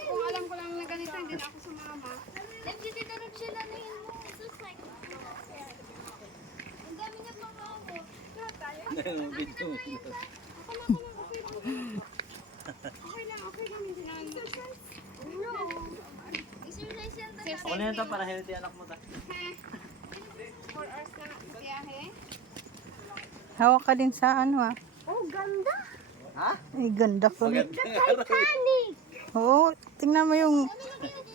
Kung alam ko lang na ganito, hindi na ako sumama. Nagtititanood sila na yun. Ang dami niya pang ako. Lahat tayo? Ako lang. Okay lang. Hindi na. No. Exercise yan talaga. Ako na yun to para healthy anak mo ta. 4 hours na biyahe. Hawak ka din sa ano ah. Oh, ganda. Ha? Ay, ganda ko. Titanic. Oo, tingnan mo yung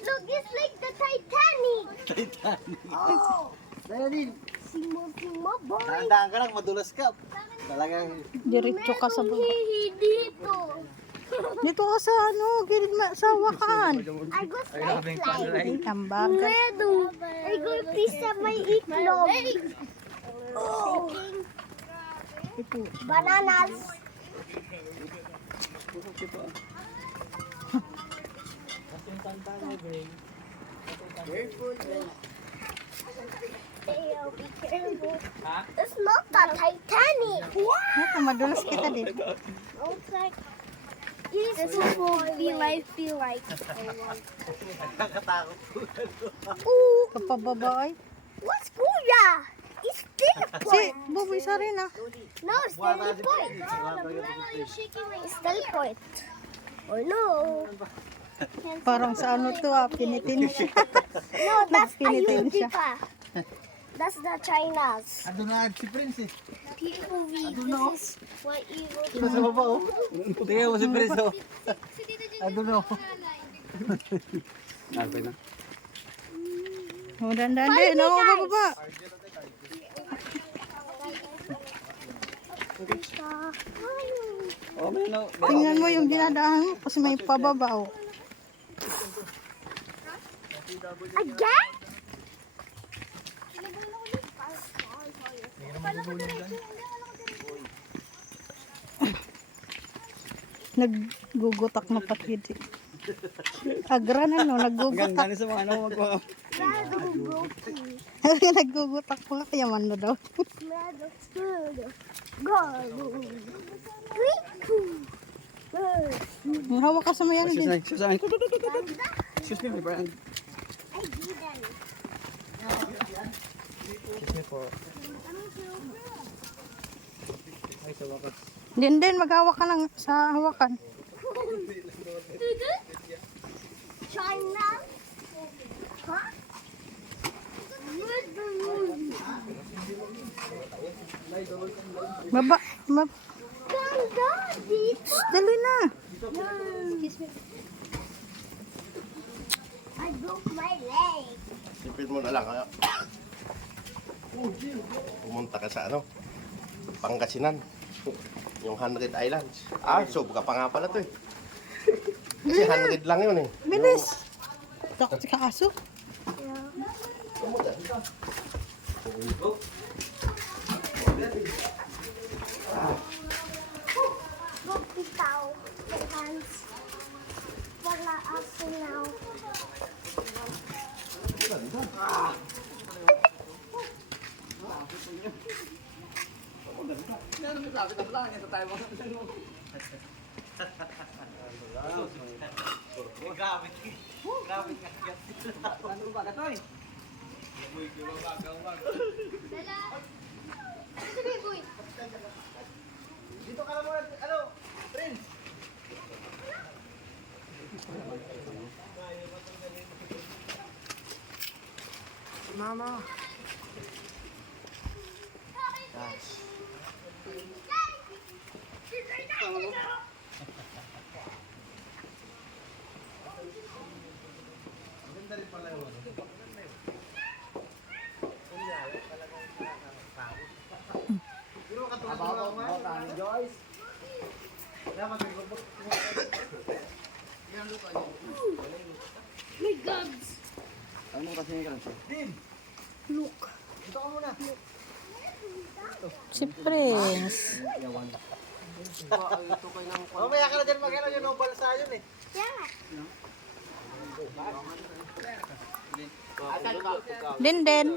Look, it's like the Titanic. Oh. Dahil din. Simo, boy. Handaan ka lang, madulas ka. Talagang diretso ka sa baba. Hihi dito. Dito ka sa ano, gilid sa wakan. I go slide. Ay, ang bagal. Medo. I go pisa may itlog. Oh. Bananas. Theo, be careful. It's not the Titanic. Ito, madulas kita din. Looks like this will be like. nakakatakot. Ooh, Kapababa ay. what's Kuya? It's still Si, point. Bobo, isa rin ah. No, it's still point. It's still point. Oh no. Parang sa ano to ah, pinitin siya. No, that's Pinitin siya. Ayuthi pa. That's the China's. Ando na si Prince eh. POV. This is what you Ito sa baba oh. Tingnan mo si Prince oh. Ando na oh. Okay na. Oh, dandan din. No, bababa. Oh, may no. Tingnan mo yung dinadaan mo kasi may pababaw. Again? Naggugutak na patid. Agra na no, naggugutak. Ganda sa mga ano magwa. Naggugutak pa kaya man na daw. Hawak ka sa mayan din. Susahin. Excuse me, my friend. Excuse me po. Ay, sa wakas. Din, maghawak ka lang sa hawakan. China? Huh? Baba, Ganda dito. dali na. Excuse me. I broke my leg. Sipin mo na lang kaya. Pumunta ka sa ano? Pangasinan. Yung 100 Islands. Sobra pa nga pala to eh. Kasi 100 lang yun eh. Bilis. Takot ka aso. Go bitaw. The hands. Wala aso now. Gamit ka agad. Ano ba na to eh? Dito ka lang muna, ano? Prince! Mama! Ganda rin pala yun. Pero katulad mo lang man. Joyce! Kaya mag-robot mo. Yan luka niyo. My gods. Ano kasi yung kanso? Din! Look. Dito ka muna. Si Prince. Mamaya ka na dyan mag-ano yun ang balsa yun eh. Yeah. Din.